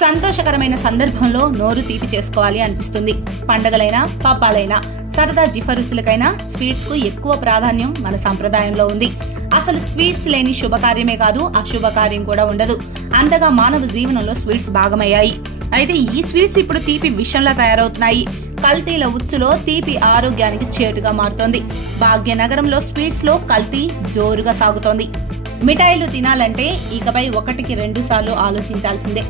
సంతోషకరమైన సందర్భంలో నోరు తీపి చేసుకోవాలి అనిపిస్తుంది. పండగలైనా పబ్బాలైనా సరదా జిఫరుచులకైనా స్వీట్స్ కు ఎక్కువ ప్రాధాన్యం మన సంప్రదాయంలో ఉంది. అసలు స్వీట్స్ లేని శుభకార్యమే కాదు, అశుభకార్యం కూడా ఉండదు. అంతగా మానవ జీవనంలో స్వీట్స్ భాగమయ్యాయి. అయితే ఈ స్వీట్స్ ఇప్పుడు తీపి విషంలా తయారవుతున్నాయి. కల్తీల ఉచ్చులో తీపి ఆరోగ్యానికి చేటుగా మారుతోంది. భాగ్యనగరంలో స్వీట్స్ లో కల్తీ జోరుగా సాగుతోంది. మిఠాయిలు తినాలంటే ఇకపై 1-2 సార్లు ఆలోచించాల్సిందే.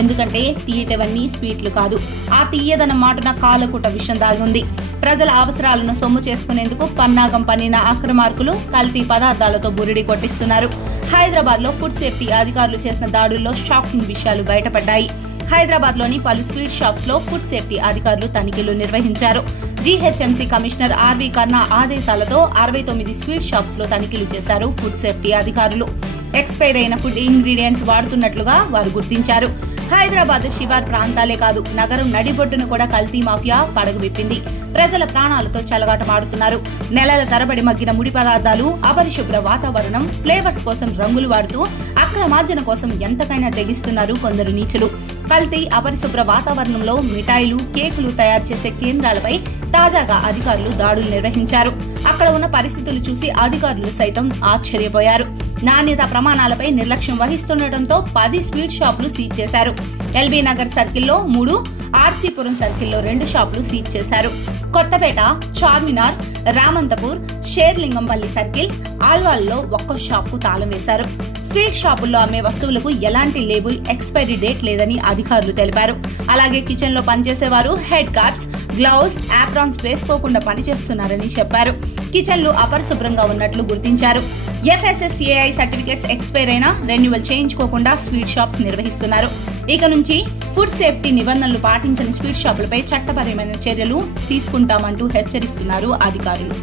ఎందుకంటే తీయటవన్నీ స్వీట్లు కాదు, ఆ తీయదనం మాటున కాలకుట విషం దాగి ఉంది. ప్రజల అవసరాలను సొమ్ము చేసుకునేందుకు పన్నాగం పన్నిన అక్రమార్కులు కల్తీ పదార్థాలతో బురిడి కొట్టిస్తున్నారు. హైదరాబాద్ లో ఫుడ్ సేఫ్టీ అధికారులు చేసిన దాడుల్లో షాకింగ్ విషయాలు బయటపడ్డాయి. హైదరాబాద్ లోని పలు స్వీట్ షాప్స్ లో ఫుడ్ సేఫ్టీ అధికారులు తనిఖీలు నిర్వహించారు. జీహెచ్ఎంసీ కమిషనర్ ఆర్వి కర్ణ ఆదేశాలతో 69 స్వీట్ షాప్స్ లో తనిఖీలు చేశారు ఫుడ్ సేఫ్టీ అధికారులు. ఎక్స్పైర్ అయిన ఫుడ్ ఇంగ్రీడియంట్స్ వాడుతున్నట్లుగా వారు గుర్తించారు. హైదరాబాద్ శివార్ ప్రాంతాలే కాదు, నగరం నడిబొడ్డును కూడా కల్తీ మాఫియా పడగ విప్పింది. ప్రజల ప్రాణాలతో చెలగాటమాడుతున్నారు. నెలల తరబడి మగ్గిన ముడి పదార్థాలు, అపరిశుభ్ర వాతావరణం, ఫ్లేవర్స్ కోసం రంగులు వాడుతూ అక్రమార్జన కోసం ఎంతకైనా తెగిస్తున్నారు కొందరు నీచులు. కల్తీ, అపరిశుభ్ర వాతావరణంలో మిఠాయిలు, కేకులు తయారు చేసే కేంద్రాలపై తాజాగా అధికారులు దాడులు నిర్వహించారు. అక్కడ ఉన్న పరిస్థితులు చూసి అధికారులు సైతం ఆశ్చర్యపోయారు. నాణ్యత ప్రమాణాలపై నిర్లక్ష్యం వహిస్తుండటంతో 10 స్వీట్ షాపులు సీజ్ చేశారు. ఎల్బీ నగర్ సర్కిల్లో 3, ఆర్సీపురం సర్కిల్లో 2 షాపులు సీజ్ చేశారు. కొత్తపేట, చార్మినార్, రామంతపూర్, షేర్లింగంపల్లి సర్కిల్, ఆల్వాల్లో ఒక్కో షాప్ కు తాళం వేశారు. స్వీట్ షాపుల్లో అమ్మే వస్తువులకు ఎలాంటి లేబుల్, ఎక్స్పైరీ డేట్ లేదని అధికారులు తెలిపారు. అలాగే కిచెన్ లో పనిచేసేవారు హెడ్ క్యాప్స్, గ్లౌస్, ఆప్రాన్స్ వేసుకోకుండా పనిచేస్తున్నారని చెప్పారు. కిచెన్లు అపరిశుభ్రంగా ఉన్నట్లు గుర్తించారు. FSSAI సర్టిఫికేట్స్ ఎక్స్పైర్ అయినా రెన్యువల్ చేయించుకోకుండా స్వీట్ షాప్స్ నిర్వహిస్తున్నారు. ఇక నుంచి ఫుడ్ సేఫ్టీ నిబంధనలు పాటించని స్వీట్ షాపులపై చట్టపరమైన చర్యలు తీసుకుంటామంటూ హెచ్చరిస్తున్నారు అధికారులు.